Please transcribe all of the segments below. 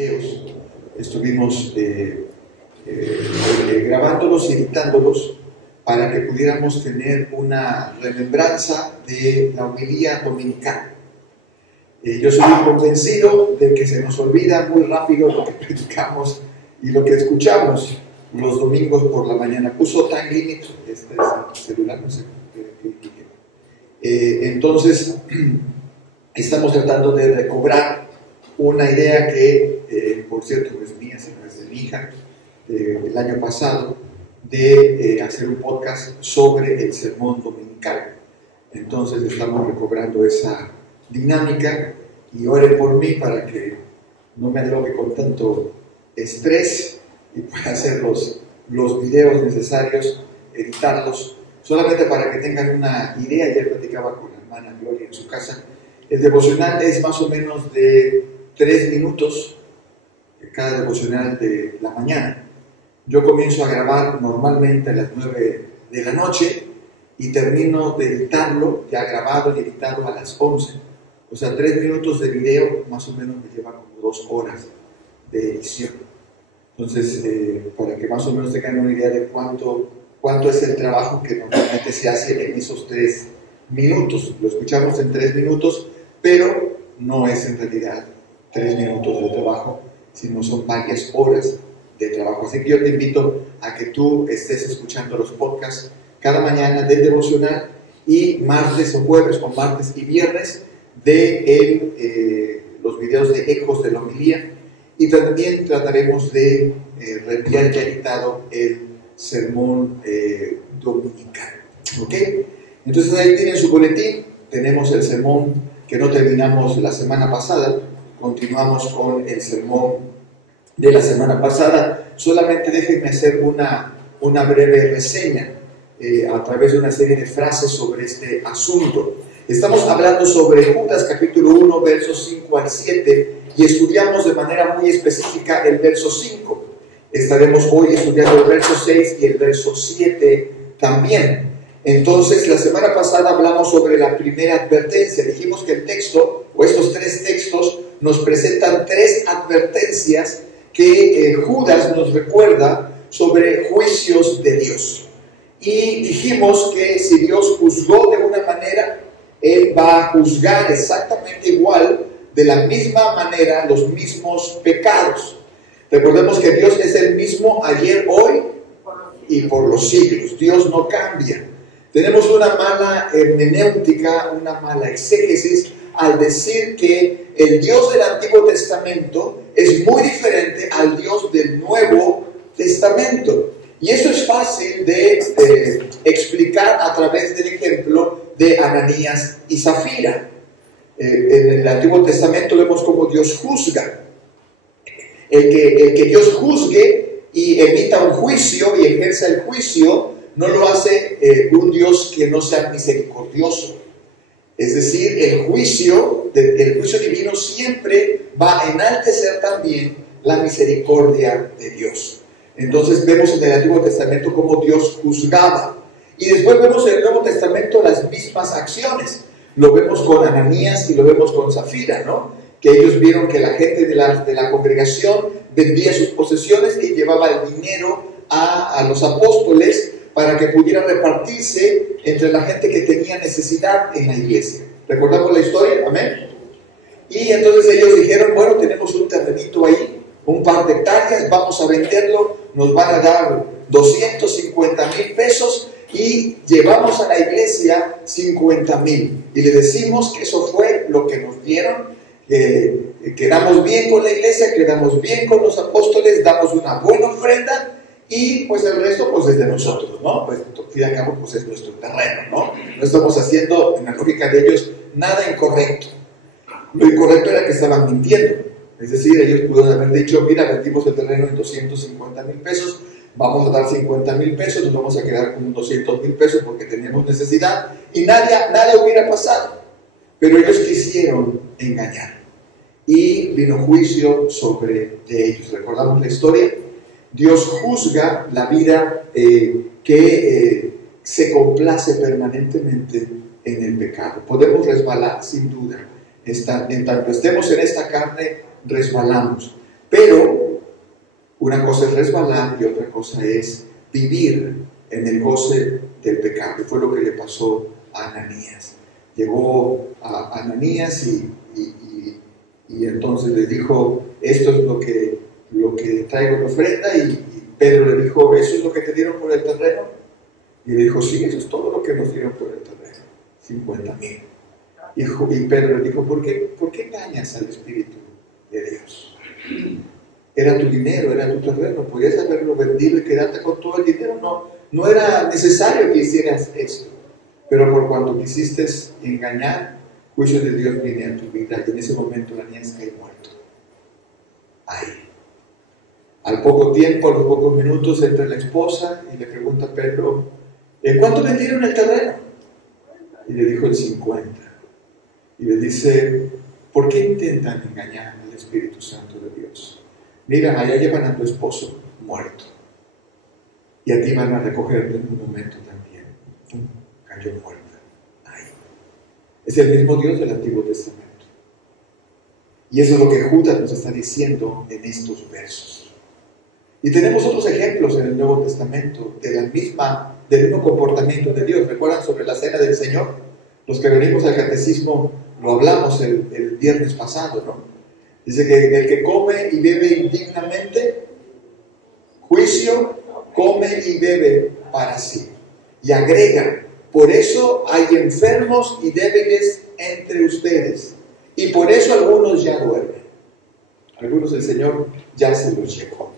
videos. Estuvimos grabándolos y editándolos para que pudiéramos tener una remembranza de la homilía dominical. Yo soy convencido de que se nos olvida muy rápido lo que predicamos y lo que escuchamos los domingos por la mañana. Puso time limit, este es el celular, no sé entonces estamos tratando de recobrar una idea que, por cierto, no es mía, sino es de mi hija, el año pasado, de hacer un podcast sobre el sermón dominical. Entonces estamos recobrando esa dinámica y oren por mí para que no me aloque con tanto estrés y pueda hacer los videos necesarios, editarlos, solamente para que tengan una idea. Ayer platicaba con la hermana Gloria en su casa. El devocional es más o menos de 3 minutos, cada devocional de la mañana. Yo comienzo a grabar normalmente a las 9 de la noche y termino de editarlo, ya grabado y editado, a las 11. O sea, 3 minutos de video más o menos me lleva como 2 horas de edición. Entonces, para que más o menos tengan una idea de cuánto es el trabajo que normalmente se hace en esos 3 minutos. Lo escuchamos en 3 minutos, pero no es en realidad 3 minutos de trabajo, sino son varias horas de trabajo. Así que yo te invito a que tú estés escuchando los podcasts cada mañana del devocional y martes o jueves o martes y viernes de los videos de ecos de la homilía, y también trataremos de reenviar ya editado el sermón dominical. ¿Ok? Entonces ahí tienen su boletín. Tenemos el sermón que no terminamos la semana pasada, continuamos con el sermón de la semana pasada. Solamente déjenme hacer una breve reseña a través de una serie de frases sobre este asunto. Estamos hablando sobre Judas capítulo 1, versos 5 al 7, y estudiamos de manera muy específica el verso 5. Estaremos hoy estudiando el verso 6 y el verso 7 también. Entonces, la semana pasada hablamos sobre la primera advertencia. Dijimos que el texto, o estos 3 textos, nos presentan 3 advertencias que Judas nos recuerda sobre juicios de Dios. Y dijimos que si Dios juzgó de una manera, Él va a juzgar exactamente igual, de la misma manera, los mismos pecados. Recordemos que Dios es el mismo ayer, hoy y por los siglos. Dios no cambia. Tenemos una mala hermenéutica, una mala exégesis al decir que el Dios del Antiguo Testamento es muy diferente al Dios del Nuevo Testamento. Y eso es fácil de explicar a través del ejemplo de Ananías y Zafira. En el Antiguo Testamento vemos cómo Dios juzga. El que Dios juzgue y emita un juicio y ejerza el juicio, no lo hace un Dios que no sea misericordioso. Es decir, el juicio divino siempre va a enaltecer también la misericordia de Dios. Entonces vemos en el Antiguo Testamento cómo Dios juzgaba. Y después vemos en el Nuevo Testamento las mismas acciones. Lo vemos con Ananías y lo vemos con Zafira, ¿no? Que ellos vieron que la gente de la congregación vendía sus posesiones y llevaba el dinero a los apóstoles para que pudiera repartirse entre la gente que tenía necesidad en la iglesia. ¿Recordamos la historia? Amén. Y entonces ellos dijeron, bueno, tenemos un terrenito ahí, un par de hectáreas, vamos a venderlo, nos van a dar 250,000 pesos y llevamos a la iglesia 50,000. Y le decimos que eso fue lo que nos dieron, quedamos bien con la iglesia, quedamos bien con los apóstoles, damos una buena ofrenda y pues el resto pues es de nosotros, ¿no? Pues al fin y al cabo pues es nuestro terreno, ¿no? No estamos haciendo, en la lógica de ellos, nada incorrecto. Lo incorrecto era que estaban mintiendo. Es decir, ellos pudieron haber dicho, mira, vendimos el terreno en 250,000 pesos, vamos a dar 50,000 pesos, nos vamos a quedar con 200,000 pesos porque teníamos necesidad y nada hubiera pasado. Pero ellos quisieron engañar y vino juicio sobre ellos. ¿Recordamos la historia? Dios juzga la vida que se complace permanentemente en el pecado. Podemos resbalar, sin duda. En tanto estemos en esta carne, resbalamos. Pero una cosa es resbalar y otra cosa es vivir en el goce del pecado. Fue lo que le pasó a Ananías. Llegó a Ananías y entonces le dijo, esto es lo que traigo en ofrenda, y Pedro le dijo, ¿eso es lo que te dieron por el terreno? Y le dijo, sí, eso es todo lo que nos dieron por el terreno, 50,000. Y Pedro le dijo, ¿por qué engañas al Espíritu de Dios? Era tu dinero, era tu terreno, podías haberlo vendido y quedarte con todo el dinero. No era necesario que hicieras esto, pero por cuanto quisiste engañar, juicio de Dios viene a tu vida. Y en ese momento Ananías cae muerto. Ahí. Al poco tiempo, a los pocos minutos, entra la esposa y le pregunta a Pedro, ¿en cuánto vendieron el terreno? Y le dijo, en 50. Y le dice, ¿por qué intentan engañar al Espíritu Santo de Dios? Mira, allá llevan a tu esposo muerto. Y a ti van a recogerte en un momento también. Cayó muerta. Ahí. Es el mismo Dios del Antiguo Testamento. Y eso es lo que Judas nos está diciendo en estos versos. Y tenemos otros ejemplos en el Nuevo Testamento del mismo comportamiento de Dios. ¿Recuerdan sobre la cena del Señor? Los que venimos al catecismo lo hablamos el viernes pasado, ¿no? Dice que el que come y bebe indignamente, juicio, come y bebe para sí. Y agrega, por eso hay enfermos y débiles entre ustedes. Y por eso algunos ya duermen. Algunos el Señor ya se los llevó.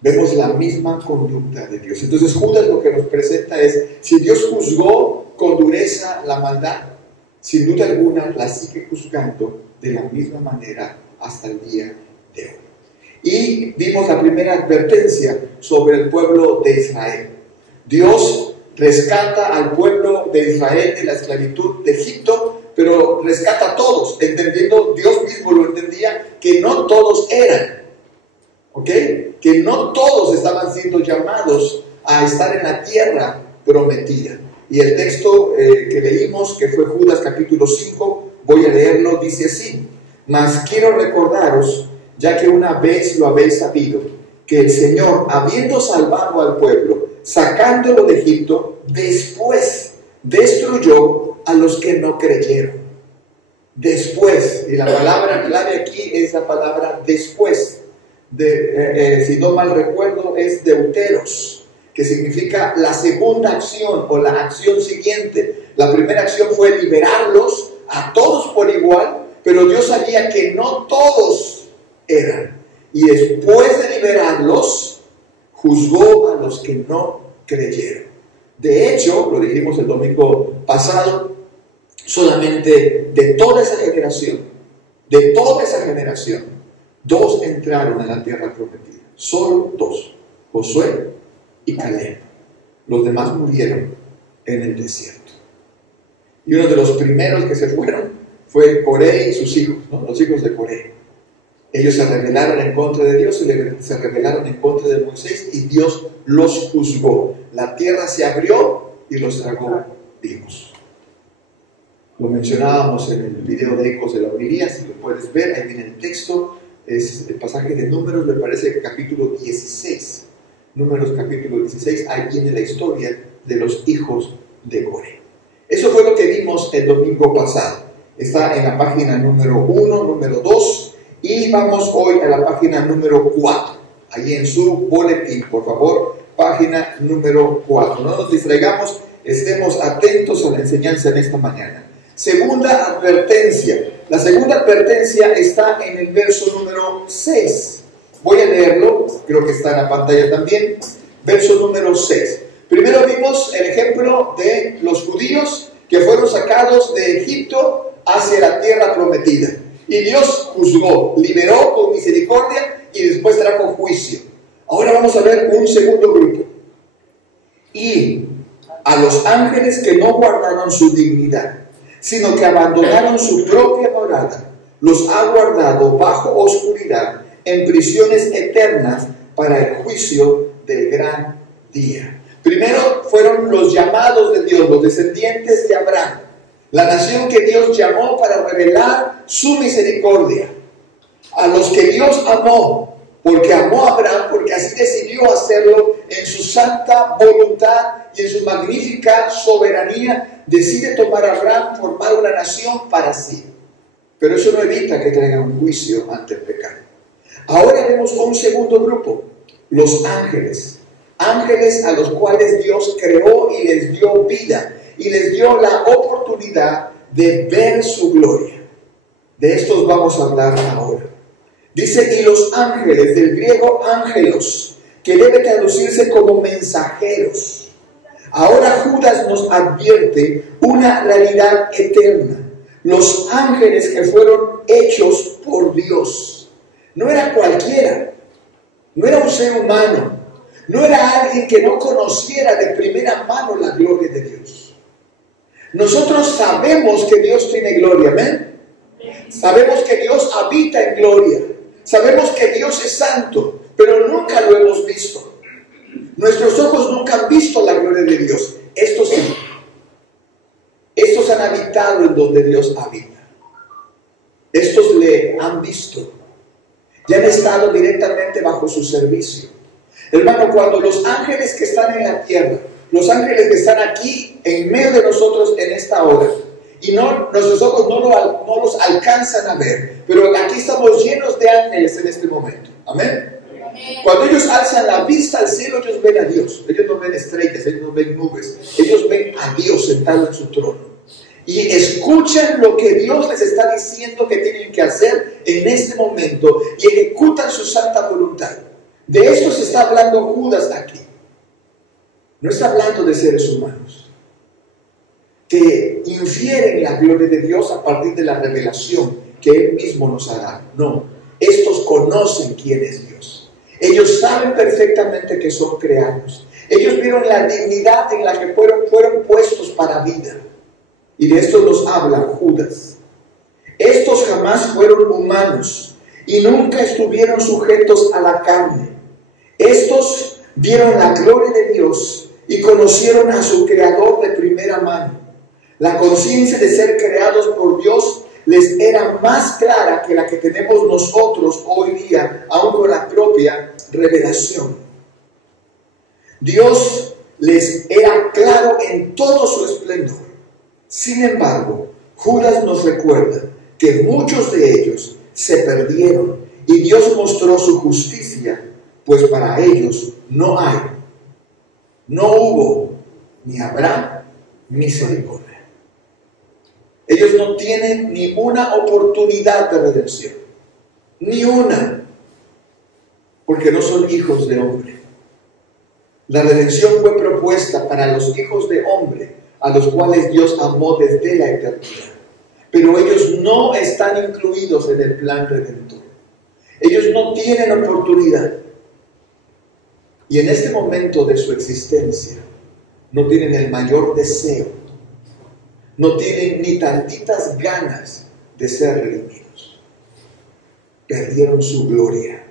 Vemos la misma conducta de Dios. Entonces Judas lo que nos presenta es, si Dios juzgó con dureza la maldad, sin duda alguna la sigue juzgando de la misma manera hasta el día de hoy. Y vimos la primera advertencia sobre el pueblo de Israel. Dios rescata al pueblo de Israel de la esclavitud de Egipto, pero rescata a todos, entendiendo, Dios mismo lo entendía, que no todos eran, ¿ok? Que no todos estaban siendo llamados a estar en la tierra prometida. Y el texto que leímos, que fue Judas capítulo 5, voy a leerlo, dice así: mas quiero recordaros, ya que una vez lo habéis sabido, que el Señor, habiendo salvado al pueblo, sacándolo de Egipto, después destruyó a los que no creyeron. Después, y la palabra clave aquí es la palabra después. Si no mal recuerdo, es deuteros, que significa la segunda acción o la acción siguiente. La primera acción fue liberarlos a todos por igual, pero Dios sabía que no todos eran. Y después de liberarlos, juzgó a los que no creyeron. De hecho, lo dijimos el domingo pasado, solamente de toda esa generación, 2 entraron a la tierra prometida. Solo 2, Josué y Caleb. Los demás murieron en el desierto. Y uno de los primeros que se fueron fue Coré y sus hijos, ¿no? Los hijos de Coré. Ellos se rebelaron en contra de Dios y se rebelaron en contra de Moisés, y Dios los juzgó. La tierra se abrió y los tragó vivos. Lo mencionábamos en el video de Ecos de la Homilía, si lo puedes ver, ahí viene el texto, es el pasaje de Números, me parece capítulo 16. Números capítulo 16, ahí viene la historia de los hijos de Coré. Eso fue lo que vimos el domingo pasado. Está en la página número 1, número 2, y vamos hoy a la página número 4. Ahí en su boletín, por favor, página número 4. No nos distraigamos, estemos atentos a la enseñanza en esta mañana. Segunda advertencia. La segunda advertencia está en el verso número 6. Voy a leerlo, creo que está en la pantalla también. Verso número 6. Primero vimos el ejemplo de los judíos que fueron sacados de Egipto hacia la tierra prometida. Y Dios juzgó, liberó con misericordia y después trajo juicio. Ahora vamos a ver un segundo grupo. Y a los ángeles que no guardaron su dignidad, sino que abandonaron su propia morada, los ha guardado bajo oscuridad en prisiones eternas para el juicio del gran día. Primero fueron los llamados de Dios, los descendientes de Abraham, la nación que Dios llamó para revelar su misericordia. a los que Dios amó, porque amó a Abraham, porque así decidió hacerlo en su santa voluntad y en su magnífica soberanía, decide tomar a Abraham, formar una nación para sí. Pero eso no evita que traiga un juicio ante el pecado. Ahora vemos un segundo grupo, los ángeles. Ángeles a los cuales Dios creó y les dio vida y les dio la oportunidad de ver su gloria. De estos vamos a hablar ahora. Dice, y los ángeles, del griego ángelos, que debe traducirse como mensajeros. Ahora Judas nos advierte una realidad eterna. Los ángeles que fueron hechos por Dios. No era cualquiera, no era un ser humano, no era alguien que no conociera de primera mano la gloria de Dios. Nosotros sabemos que Dios tiene gloria, ¿amén? Sabemos que Dios habita en gloria. Sabemos que Dios es santo, pero nunca lo hemos visto. Nuestros ojos nunca han visto la gloria de Dios. Estos sí. Estos han habitado en donde Dios habita. Estos le han visto. Ya han estado directamente bajo su servicio. Hermano, cuando los ángeles que están en la tierra, los ángeles que están aquí en medio de nosotros en esta hora, y nuestros ojos no los alcanzan a ver, pero aquí estamos llenos de ángeles en este momento. Amén. Cuando ellos alzan la vista al cielo, ellos ven a Dios. Ellos no ven estrellas, ellos no ven nubes. Ellos ven a Dios sentado en su trono. Y escuchan lo que Dios les está diciendo que tienen que hacer en este momento y ejecutan su santa voluntad. De esto se está hablando Judas aquí. No está hablando de seres humanos que infieren la gloria de Dios a partir de la revelación que Él mismo nos ha dado. No, estos conocen quién es Dios. Ellos saben perfectamente que son creados. Ellos vieron la dignidad en la que fueron puestos para vida. Y de esto nos habla Judas. Estos jamás fueron humanos y nunca estuvieron sujetos a la carne. Estos vieron la gloria de Dios y conocieron a su Creador de primera mano. La conciencia de ser creados por Dios les era más clara que la que tenemos nosotros hoy día, aun con la propia revelación. Dios les era claro en todo su esplendor. Sin embargo, Judas nos recuerda que muchos de ellos se perdieron y Dios mostró su justicia, pues para ellos no hubo ni habrá misericordia. Ellos no tienen ni una oportunidad de redención, ni una, porque no son hijos de hombre. La redención fue propuesta para los hijos de hombre, a los cuales Dios amó desde la eternidad. Pero ellos no están incluidos en el plan redentor. Ellos no tienen oportunidad. Y en este momento de su existencia, no tienen el mayor deseo, no tienen ni tantitas ganas de ser redimidos. Perdieron su gloria.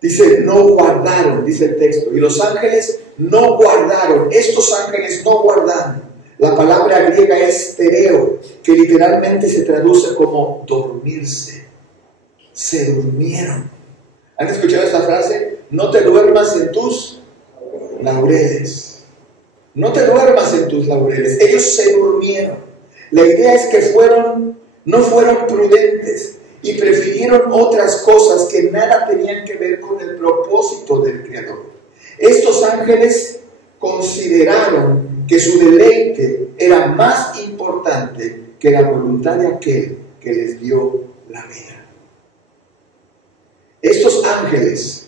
Dice, no guardaron, dice el texto, y los ángeles no guardaron, estos ángeles no guardaron. La palabra griega es tereo, que literalmente se traduce como dormirse. Se durmieron. ¿Han escuchado esta frase? No te duermas en tus laureles. No te duermas en tus laureles. Ellos se durmieron. La idea es que no fueron prudentes y prefirieron otras cosas que nada tenían que ver con el propósito del Creador. Estos ángeles consideraron que su deleite era más importante que la voluntad de aquel que les dio la vida. Estos ángeles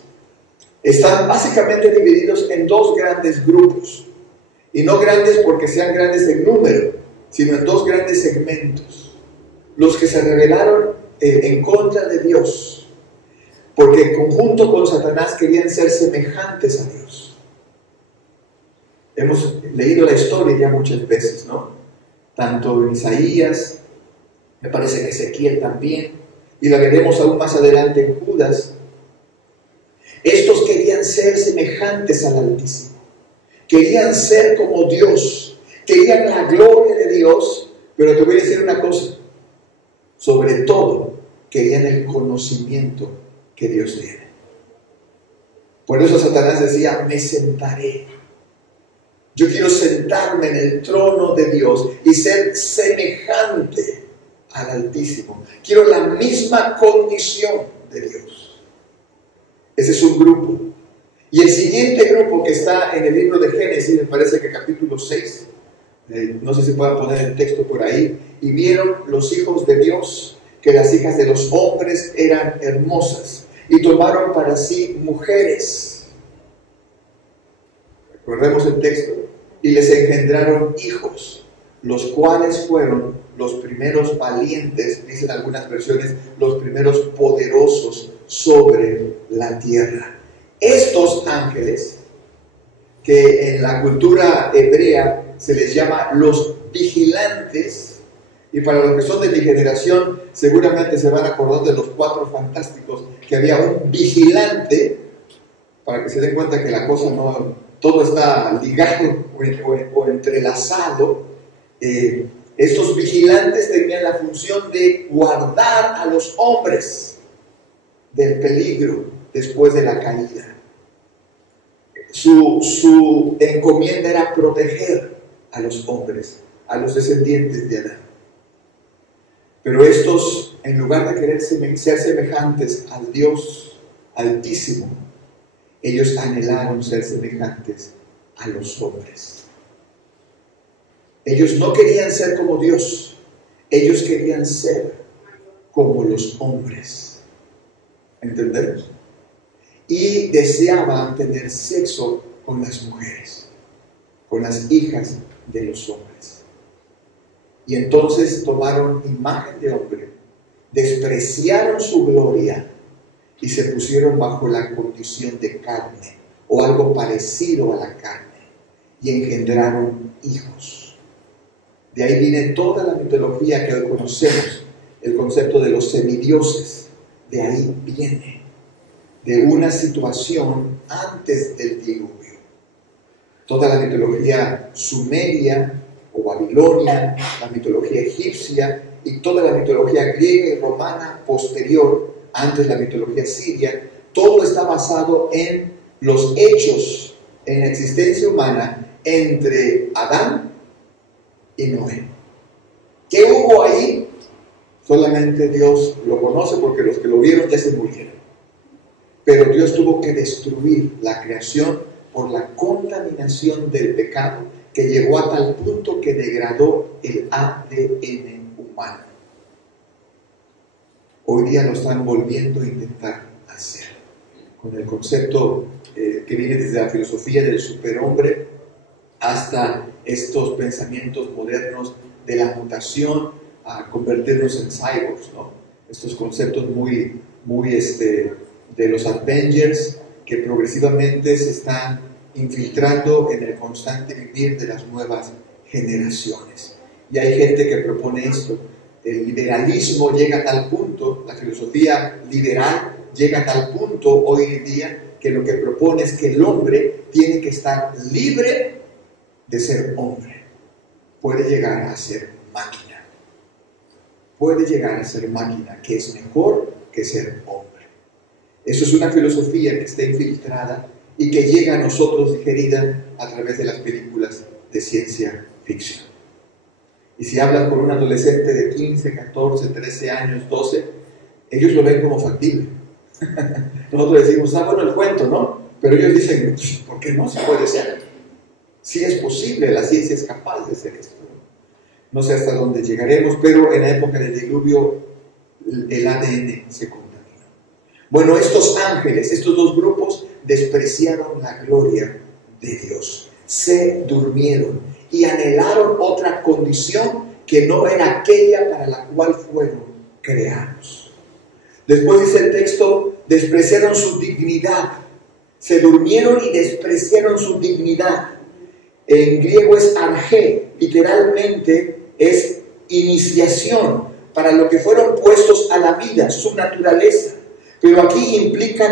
están básicamente divididos en dos grandes grupos, y no grandes porque sean grandes en número, sino en dos grandes segmentos. Los que se rebelaron en contra de Dios, porque en conjunto con Satanás querían ser semejantes a Dios. Hemos leído la historia ya muchas veces, ¿no? Tanto en Isaías, me parece que Ezequiel también, y la veremos aún más adelante en Judas. Estos querían ser semejantes al Altísimo, querían ser como Dios, querían la gloria de Dios, pero te voy a decir una cosa, sobre todo querían el conocimiento que Dios tiene. Por eso Satanás decía, me sentaré. Yo quiero sentarme en el trono de Dios y ser semejante al Altísimo. Quiero la misma condición de Dios. Ese es un grupo. Y el siguiente grupo que está en el libro de Génesis, me parece que capítulo 6, no sé si puedan poner el texto por ahí, y vieron los hijos de Dios que las hijas de los hombres eran hermosas, y tomaron para sí mujeres. Recordemos el texto. Y les engendraron hijos, los cuales fueron los primeros valientes, dicen algunas versiones, los primeros poderosos sobre la tierra. Estos ángeles, que en la cultura hebrea se les llama los vigilantes, y para los que son de mi generación seguramente se van a acordar de los Cuatro Fantásticos, que había un vigilante, para que se den cuenta que la cosa no, todo está ligado o entrelazado. Estos vigilantes tenían la función de guardar a los hombres del peligro después de la caída. Su encomienda era proteger a los hombres, a los descendientes de Adán. Pero estos, en lugar de querer ser semejantes al Dios Altísimo, ellos anhelaron ser semejantes a los hombres. Ellos no querían ser como Dios, ellos querían ser como los hombres. ¿Entendemos? Y deseaban tener sexo con las mujeres, con las hijas de los hombres. Y entonces tomaron imagen de hombre, despreciaron su gloria y se pusieron bajo la condición de carne, o algo parecido a la carne, y engendraron hijos. De ahí viene toda la mitología que hoy conocemos, el concepto de los semidioses. De ahí viene, de una situación antes del diluvio. Toda la mitología sumeria o babilonia, la mitología egipcia y toda la mitología griega y romana posterior, antes la mitología siria, todo está basado en los hechos en la existencia humana entre Adán y Noé. ¿Qué hubo ahí? Solamente Dios lo conoce, porque los que lo vieron ya se murieron. Pero Dios tuvo que destruir la creación por la contaminación del pecado, que llegó a tal punto que degradó el ADN humano. Hoy día lo están volviendo a intentar hacer, con el concepto que viene desde la filosofía del superhombre hasta estos pensamientos modernos de la mutación, a convertirnos en cyborgs, ¿no? Estos conceptos muy de los Avengers, que progresivamente se están infiltrando en el constante vivir de las nuevas generaciones. Y hay gente que propone esto. El liberalismo llega a tal punto, la filosofía liberal llega a tal punto hoy en día, que lo que propone es que el hombre tiene que estar libre de ser hombre. Puede llegar a ser máquina. Puede llegar a ser máquina, que es mejor que ser hombre. Eso es una filosofía que está infiltrada y que llega a nosotros digerida a través de las películas de ciencia ficción. Y si hablas con un adolescente de 15, 14, 13 años, 12, ellos lo ven como factible. Nosotros decimos, bueno el cuento, ¿no? Pero ellos dicen, ¿por qué no? Sí puede ser. Sí es posible, la ciencia es capaz de hacer esto. No sé hasta dónde llegaremos, pero en la época del diluvio el ADN se contaminó. Bueno, estos ángeles, estos dos grupos, despreciaron la gloria de Dios. Se durmieron y anhelaron otra condición que no era aquella para la cual fueron creados. Después dice el texto, despreciaron su dignidad. Se durmieron y despreciaron su dignidad. En griego es arge, literalmente es iniciación para lo que fueron puestos a la vida, su naturaleza. Pero aquí implica